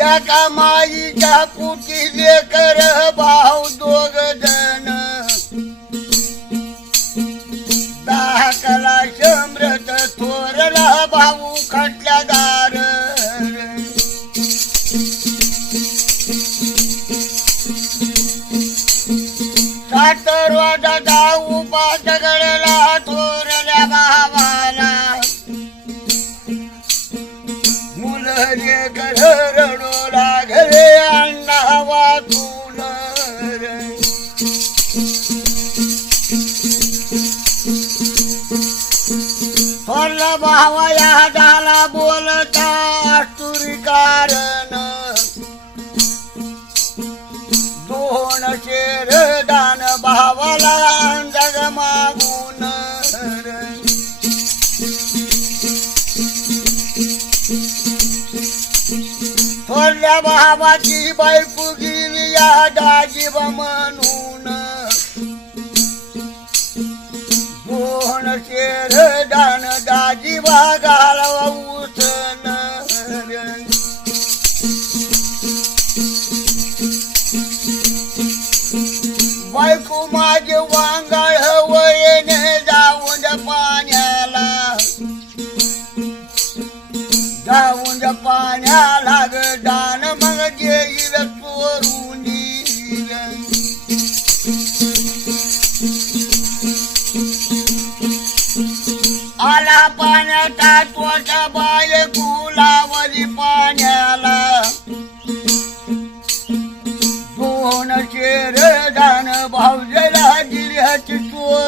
एका माईच्या पुटी लेकर भाऊ दोघ जण दहा कला थोरला भाऊ खटल्या दार. सातरवा दादा उभा दगडला थोरल्या भावाला. मुलं रे घर रडू थोरला या डाला बोलता तुरी कारण. दोन शेर दान भावाला जग मागून. थोरल्या भावाची बायको गेली या दाजीब म्हणून. दोन शेर Hello.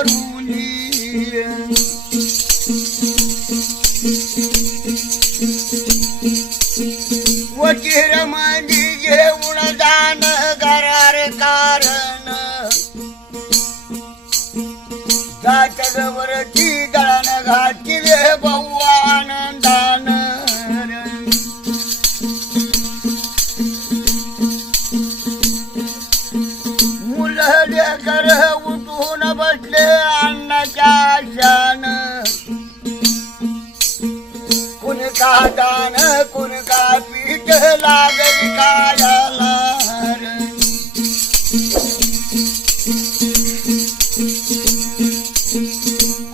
amor. कुणी का दान कुणी का पीठ लागली कायाला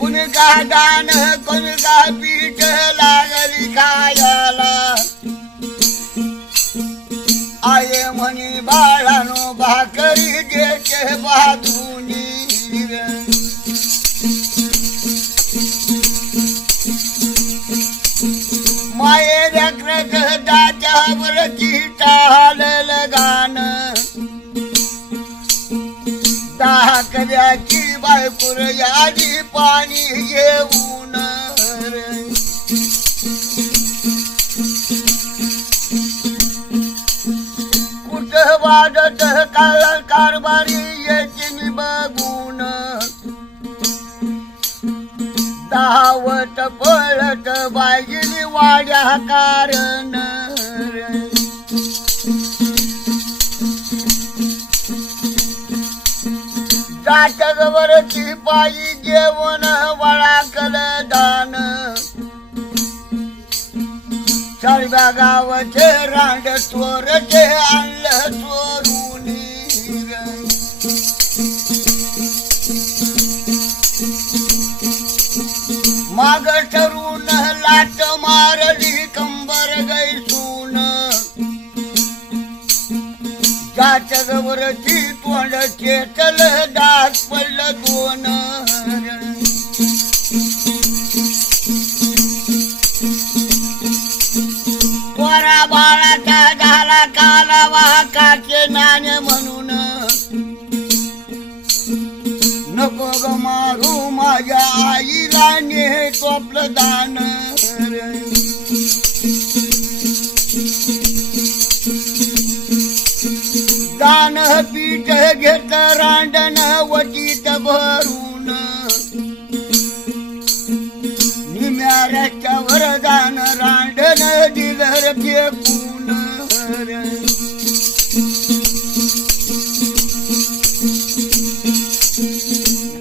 कुणी का दान कुणी का पीठ लागली खायाला आये म्हणी बाळानो दाच्यावरची टाळल गाण. दहा बायकुर यादी पाणी येऊन कुठ वाढत काळ कारभारी याची बघून. दहावत पळत बाईली वाड्या कारण. जाटकवरची पायी जेवण वळाकल दान. सर्व्या गावचे रांड स्वरचे आणलं स्वरून माग ठरून लाट मारली कंबर गैसून. जाचगवरची कोण चेतल दात पडलं दोन पोरा बाळाचा झाला काला वाहकाचे नाणे म्हणून. नको ग मारू माझ्या आईला नेहे टोपलं दान घेत रांडण वटीत भरून. निम्या रस्त्यावर दान रांडण दिलं फेकून.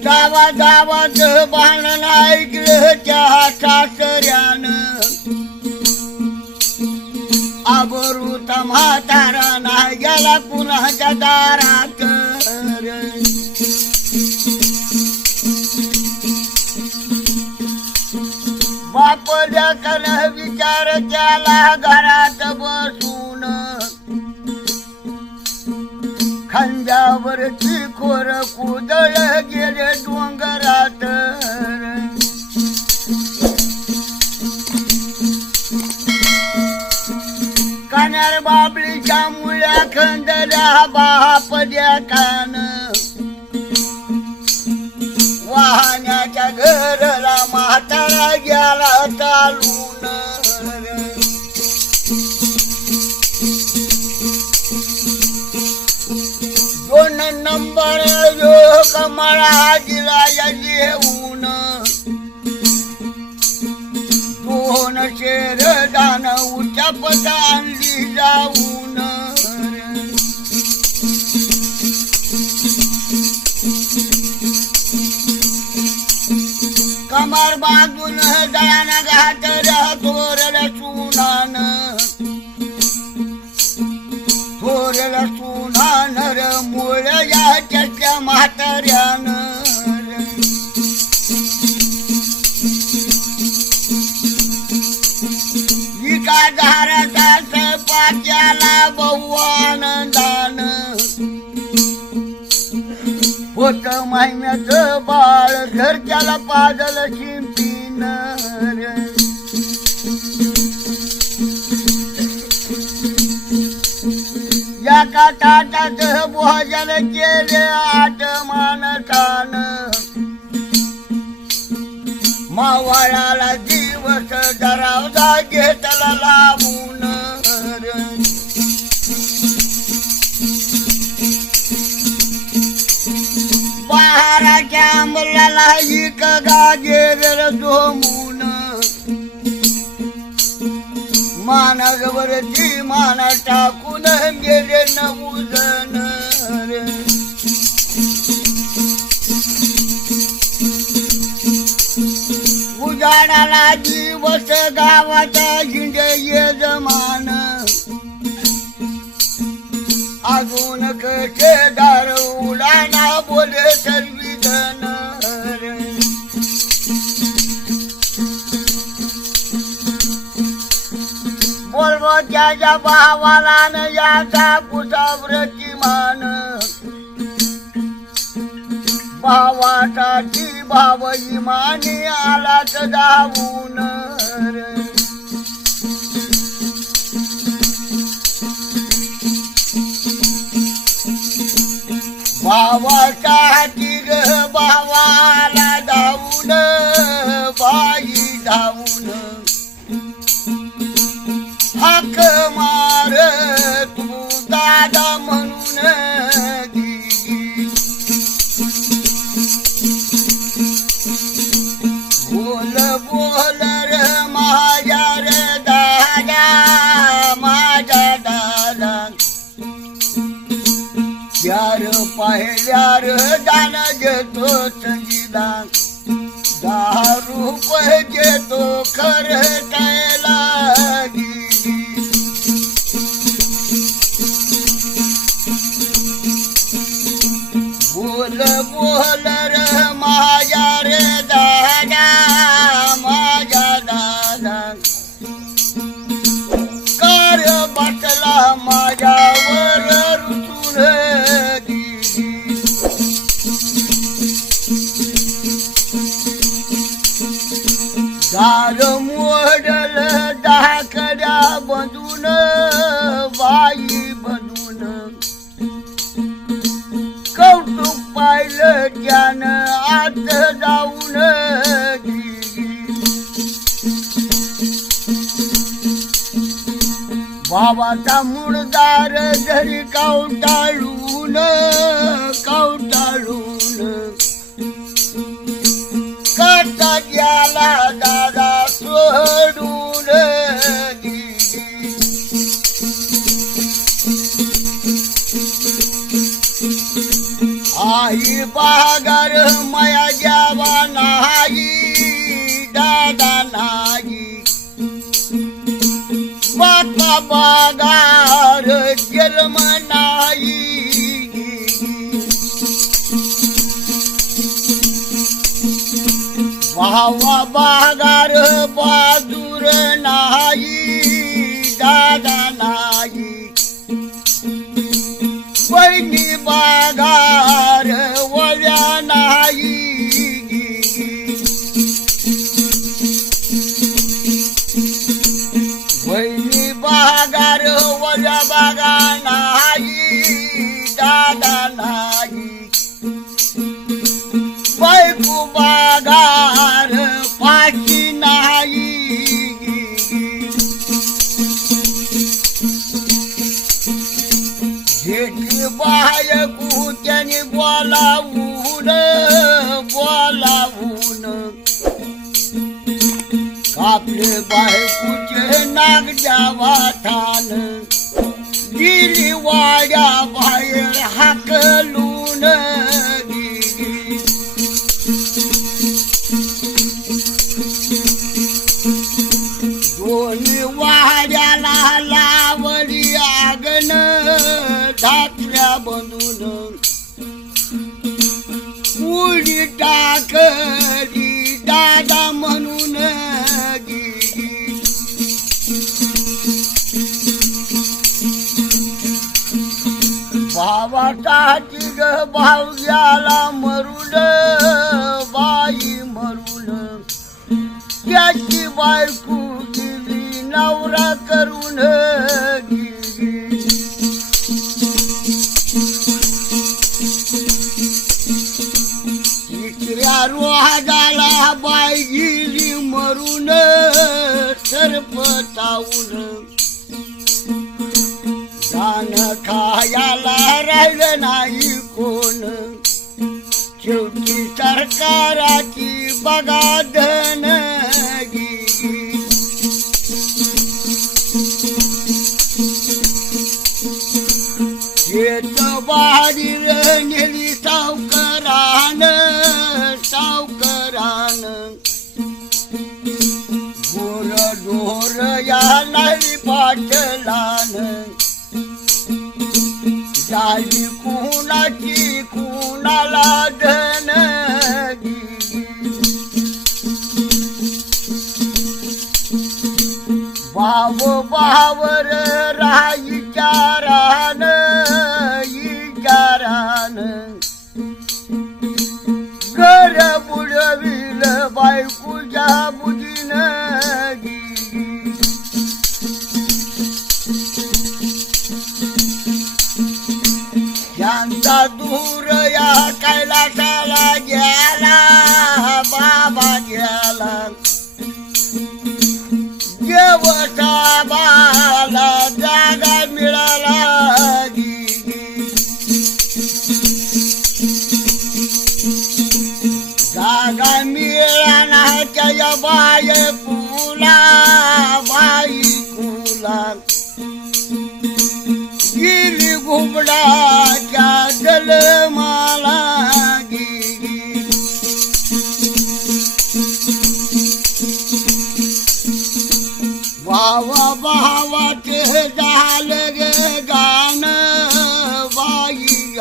जावा जावाच भांडण ऐकलं त्या सासऱ्यानं. आबरू तमा म्हातारा नाही गेला कुणाच्या दारात. कन विचार केला घरात बसून. खांद्यावर खोर कुदळ गेले डोंगरात. कान्यार बाबळीच्या मुळ्या खंदल्या बापद्या कान. वाहण्याच्या घर म्हातारा गेला चालून दोन नंबर जो कमळा दिला येऊन दोन शेर दान उच्च आणली कमर बांधून दान घातर थोरल सुनान. थोरल सुनान र मुळ याच्या म्हाताऱ्यान इका धारता पाच्याला बहुआनंदान होत महिन्याचं बाळ घरच्याला पाजल शिंपीन या ताटात भोजन केले आठ मानकान मावळाला दिवस डरावदा घेतला लावून महाराजा मुलाला एक गाजेर झोमून मानगवरची मान टाकून गेले नमुजन उजाडाला दिवस गावाचा झिंडे ये जमान अजून कसे दार उडाना बोले सर्वीजण बोलबो त्याच्या भावाला न याचा कुसाव्रती मान. भावासाठी भाव इमानी आलाच धावून भावासाठी ग भावाला धावून बाई धावून हाक मार तू दादा दान घेतो संगीदान दहा रुपये घेतो खर टायला मुळदार घरी कावटाळून कावटाळून. काटा गेला दादा सोडून आई बागर माया पगार जन्म नाही भावा बागार बाजूर नाही दादा नाही. बहिणी बागार वळ्या नाही. बागार पाठी नाही. जेठी बायको त्याने बोलावून बोलावून. कापले बायकोचे नाग वाठान गिरी वाड्या बाय बाबा टाकी ग भावग्याला मरून बाई मरून त्याची बायको गेली नवरा करून गेली. तिसऱ्या बाई गेली मरून सरपटाऊन पान खायाला राहिलं नाही कोण. शेवटी सरकाराची बघा धन गेली शेत बाहेर नेली सावकरान सावकरान. गोर डोर या नाही पाटलान कुणाची कुणाला धन भाव भावर राईचारान इचारान घर बुडविल बायकुजा बुड कैलासाला गेला बाबा गेला. देवता बाला जागा मिळाला जागा मिळाला त्या बाय पुला बाई कुला गेली घुबडाच्या जलमाला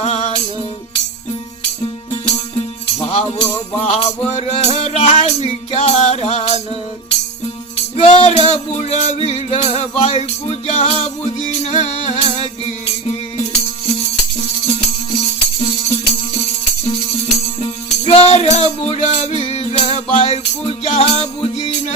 बाई भाव भावर रा विचारान गर बुडविल बायकुच्या बुजीन गेली. घर बुडविल बायकुच्या बुजीन